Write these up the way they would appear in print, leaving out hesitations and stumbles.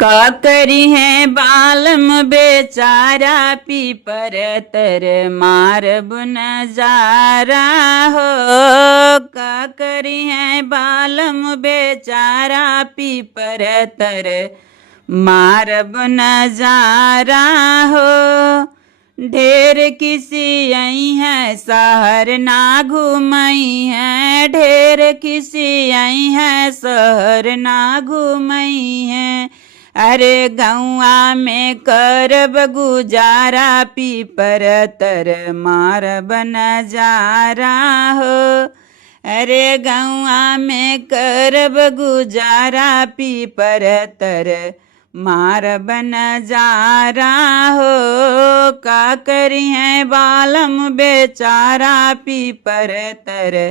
का करी है बालम बेचारा पीपर तर मारब नजारा हो। का करी है बालम बेचारा पीपर तर मारब नजारा हो। ढेर किसी आई है शहर ना घूमई है, ढेर किसी आई है शहर ना घूमई है। अरे गौआ में करब गुजारा पीपर तर मारब नजारा हो। अरे गौआ में करब गुजारा पीपर तर मारब नजारा हो। का करी है बालम बेचारा पीपर तर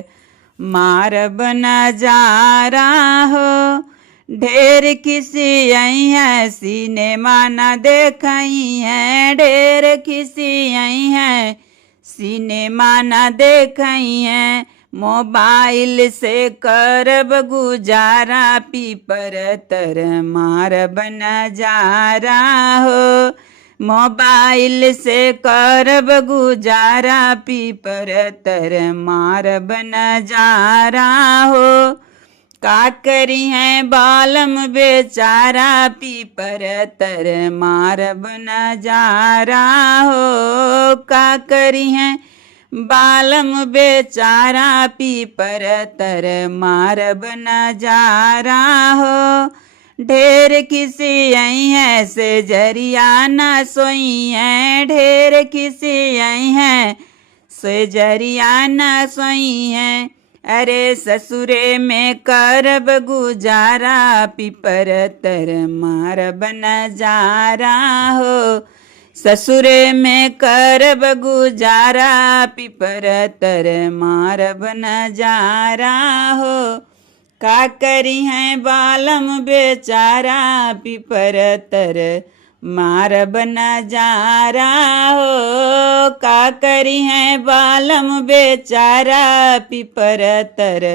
मारब नजारा हो। ढेर किसी आई है सिनेमा न देखई है, ढेर किसी आई है सिनेमा न देखई है। मोबाइल से करब गुजारा पीपर तर मारब नजारा हो। मोबाइल से करब गुजारा पीपर तर मारब नजारा हो। का करी है बालम बेचारा पीपर तर मारब नजारा हो। का करी है बालम बेचारा पीपर तर मारब नजारा हो। ढेर किसी आई है से जरिया न सोई है, ढेर किसी आई है से जरिया न सोई है। अरे ससुरे में करब गुजारा पीपर तर मारब नजारा हो। ससुरे में करब गुजारा पीपर तर मारब नजारा हो। का करी है बालम बेचारा पीपर तर मारब नजारा हो। का करी है बालम बेचारा पीपर तर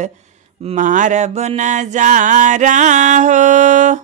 मारब नजारा हो।